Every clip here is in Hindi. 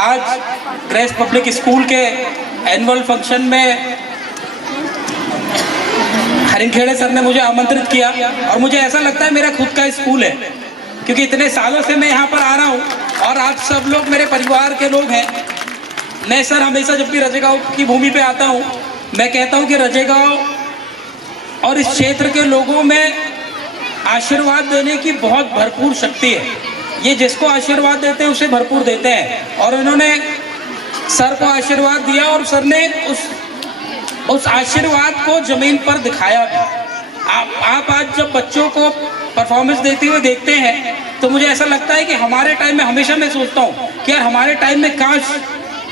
आज ग्रेस पब्लिक स्कूल के एनुअल फंक्शन में हरिंखेड़े सर ने मुझे आमंत्रित किया और मुझे ऐसा लगता है मेरा खुद का स्कूल है, क्योंकि इतने सालों से मैं यहाँ पर आ रहा हूँ और आप सब लोग मेरे परिवार के लोग हैं। मैं सर हमेशा जब भी रजेगांव की भूमि पे आता हूँ मैं कहता हूँ कि रजेगांव और इस क्षेत्र के लोगों में आशीर्वाद देने की बहुत भरपूर शक्ति है। ये जिसको आशीर्वाद देते हैं उसे भरपूर देते हैं, और उन्होंने सर को आशीर्वाद दिया और सर ने उस आशीर्वाद को जमीन पर दिखाया भी। आप आज जब बच्चों को परफॉर्मेंस देते हुए देखते हैं तो मुझे ऐसा लगता है कि हमारे टाइम में, हमेशा मैं सोचता हूँ कि यार हमारे टाइम में काश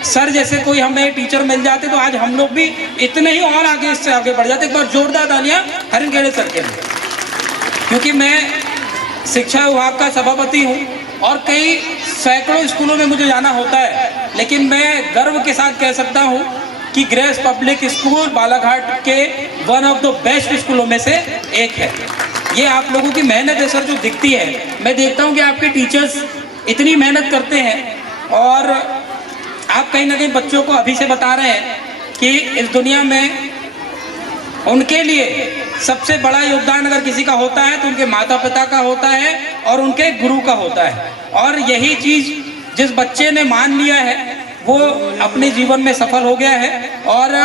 सर जैसे कोई हमें टीचर मिल जाते तो आज हम लोग भी इतने ही और आगे इससे आगे बढ़ जाते। एक बार जोरदार तालियां हरिंखेड़े सर के लिए, क्योंकि मैं शिक्षा विभाग का सभापति हूँ और कई सैकड़ों स्कूलों में मुझे जाना होता है, लेकिन मैं गर्व के साथ कह सकता हूँ कि ग्रेस पब्लिक स्कूल बालाघाट के वन ऑफ द बेस्ट स्कूलों में से एक है। ये आप लोगों की मेहनत है सर जो दिखती है। मैं देखता हूँ कि आपके टीचर्स इतनी मेहनत करते हैं और आप कहीं ना कहीं बच्चों को अभी से बता रहे हैं कि इस दुनिया में उनके लिए सबसे बड़ा योगदान अगर किसी का होता है तो उनके माता पिता का होता है और उनके गुरु का होता है। और यही चीज़ जिस बच्चे ने मान लिया है वो अपने जीवन में सफल हो गया है। और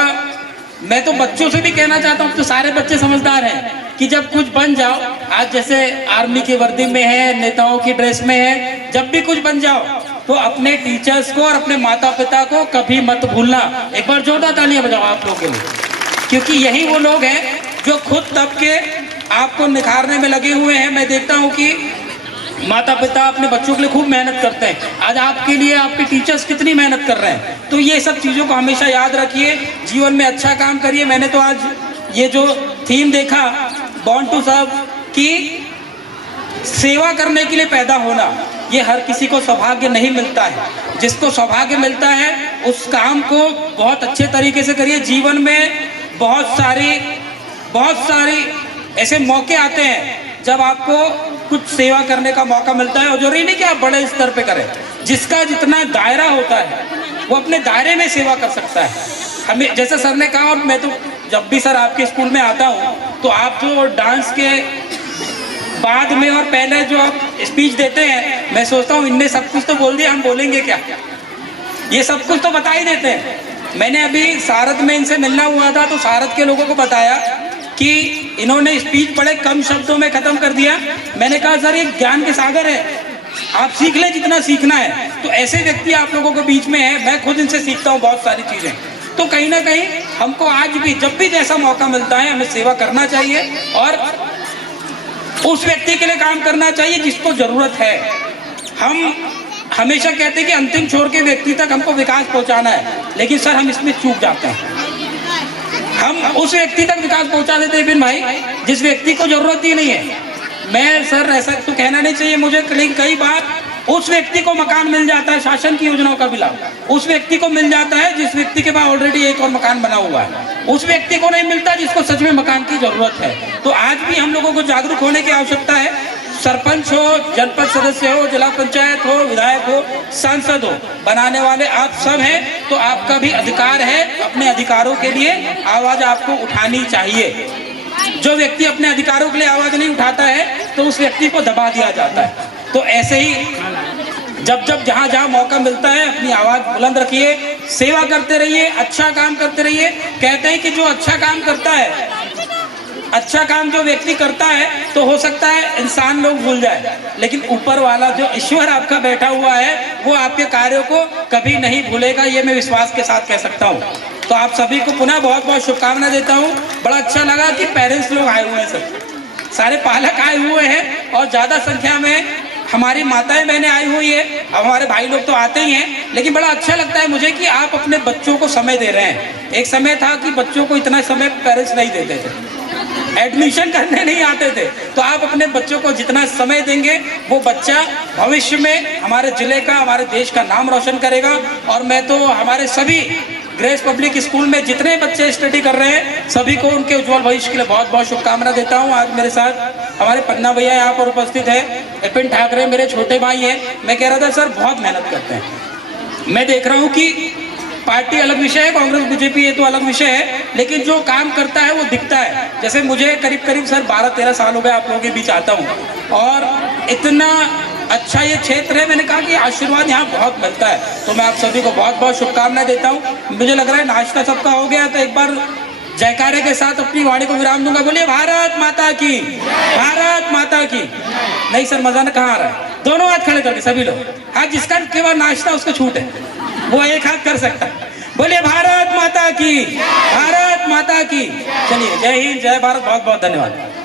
मैं तो बच्चों से भी कहना चाहता हूँ, तो सारे बच्चे समझदार हैं कि जब कुछ बन जाओ, आज जैसे आर्मी की वर्दी में है, नेताओं की ड्रेस में है, जब भी कुछ बन जाओ तो अपने टीचर्स को और अपने माता पिता को कभी मत भूलना। एक बार जोरदार तालियां बजाओ आप लोगों के लिए, क्योंकि यही वो लोग हैं जो खुद तब के आपको निखारने में लगे हुए हैं। मैं देखता हूँ कि माता पिता अपने बच्चों के लिए खूब मेहनत करते हैं। आज आपके लिए आपके टीचर्स कितनी मेहनत कर रहे हैं। तो ये सब चीज़ों को हमेशा याद रखिए, जीवन में अच्छा काम करिए। मैंने तो आज ये जो थीम देखा बॉर्न टू सर्व की, सेवा करने के लिए पैदा होना, ये हर किसी को सौभाग्य नहीं मिलता है। जिसको सौभाग्य मिलता है उस काम को बहुत अच्छे तरीके से करिए। जीवन में बहुत सारी ऐसे मौके आते हैं जब आपको कुछ सेवा करने का मौका मिलता है, और जरूरी नहीं कि आप बड़े स्तर पे करें। जिसका जितना दायरा होता है वो अपने दायरे में सेवा कर सकता है। हमें जैसे सर ने कहा, और मैं तो जब भी सर आपके स्कूल में आता हूँ तो आप जो डांस के बाद में और पहले जो आप स्पीच देते हैं, मैं सोचता हूँ इनने सब कुछ तो बोल दिया, हम बोलेंगे क्या। ये सब कुछ तो बता ही देते हैं। मैंने अभी सारद में इनसे मिलना हुआ था तो सारद के लोगों को बताया कि इन्होंने स्पीच बड़े कम शब्दों में खत्म कर दिया। मैंने कहा सर ये ज्ञान के सागर है, आप सीख लें जितना सीखना है। तो ऐसे व्यक्ति आप लोगों के बीच में है, मैं खुद इनसे सीखता हूँ बहुत सारी चीजें। तो कहीं ना कहीं हमको आज भी जब भी जैसा मौका मिलता है हमें सेवा करना चाहिए और उस व्यक्ति के लिए काम करना चाहिए जिसको जरूरत है। हम हमेशा कहते हैं कि अंतिम छोर के व्यक्ति तक हमको विकास पहुंचाना है, लेकिन सर हम इसमें चूक जाते हैं। हम उस व्यक्ति तक विकास पहुंचा देते हैं बिन भाई जिस व्यक्ति को जरूरत ही नहीं है। मैं सर ऐसा तो कहना नहीं चाहिए मुझे, लेकिन कई बार उस व्यक्ति को मकान मिल जाता है, शासन की योजनाओं का भी लाभ उस व्यक्ति को मिल जाता है जिस व्यक्ति के पास ऑलरेडी एक और मकान बना हुआ है। उस व्यक्ति को नहीं मिलता जिसको सच में मकान की जरूरत है। तो आज भी हम लोगों को जागरूक होने की आवश्यकता है। सरपंच हो, जनपद सदस्य हो, जिला पंचायत हो, विधायक हो, सांसद हो, बनाने वाले आप सब हैं। तो आपका भी अधिकार है, अपने अधिकारों के लिए आवाज आपको उठानी चाहिए। जो व्यक्ति अपने अधिकारों के लिए आवाज नहीं उठाता है तो उस व्यक्ति को दबा दिया जाता है। तो ऐसे ही जब जहाँ मौका मिलता है अपनी आवाज बुलंद रखिए, सेवा करते रहिए, अच्छा काम करते रहिए। कहते हैं कि जो अच्छा काम करता है, अच्छा काम जो व्यक्ति करता है तो हो सकता है इंसान लोग भूल जाए, लेकिन ऊपर वाला जो ईश्वर आपका बैठा हुआ है वो आपके कार्यों को कभी नहीं भूलेगा। ये मैं विश्वास के साथ कह सकता हूँ। तो आप सभी को पुनः बहुत बहुत शुभकामनाएं देता हूँ। बड़ा अच्छा लगा कि पेरेंट्स लोग आए हुए हैं, सब सारे पालक आए हुए हैं और ज्यादा संख्या में हमारी माताएं बहनें आई हुई है। अब हमारे भाई लोग तो आते ही हैं, लेकिन बड़ा अच्छा लगता है मुझे कि आप अपने बच्चों को समय दे रहे हैं। एक समय था कि बच्चों को इतना समय पेरेंट्स नहीं देते थे, एडमिशन करने नहीं आते थे। तो आप अपने बच्चों को जितना समय देंगे वो बच्चा भविष्य में हमारे जिले का, हमारे देश का नाम रोशन करेगा। और मैं तो हमारे सभी ग्रेस पब्लिक स्कूल में जितने बच्चे स्टडी कर रहे हैं सभी को उनके उज्जवल भविष्य के लिए बहुत बहुत शुभकामनाएं देता हूं। आज मेरे साथ हमारे पन्ना भैया यहाँ पर उपस्थित है, विपिन ठाकरे मेरे छोटे भाई हैं। मैं कह रहा था सर बहुत मेहनत करते हैं मैं देख रहा हूं कि पार्टी अलग विषय है, कांग्रेस बीजेपी ये तो अलग विषय है, लेकिन जो काम करता है वो दिखता है। जैसे मुझे करीब करीब सर 12-13 साल हो गए आप लोगों के बीच आता हूँ और इतना अच्छा ये क्षेत्र है, मैंने कहा कि आशीर्वाद यहाँ बहुत मिलता है। तो मैं आप सभी को बहुत बहुत शुभकामनाएं देता हूँ। मुझे लग रहा है नाश्ता सबका हो गया, तो एक बार जयकारे के साथ अपनी वाणी को विराम दूंगा। बोलिए भारत माता की, भारत माता की। नहीं सर मजा कहाँ आ रहा है, दोनों हाथ खड़े करके सभी लोग। हाँ, जिसका के बाद नाश्ता उसको छूट है वो एक हाथ कर सकता है। बोलिए भारत माता की, भारत माता की। चलिए, जय हिंद, जय भारत, बहुत बहुत धन्यवाद।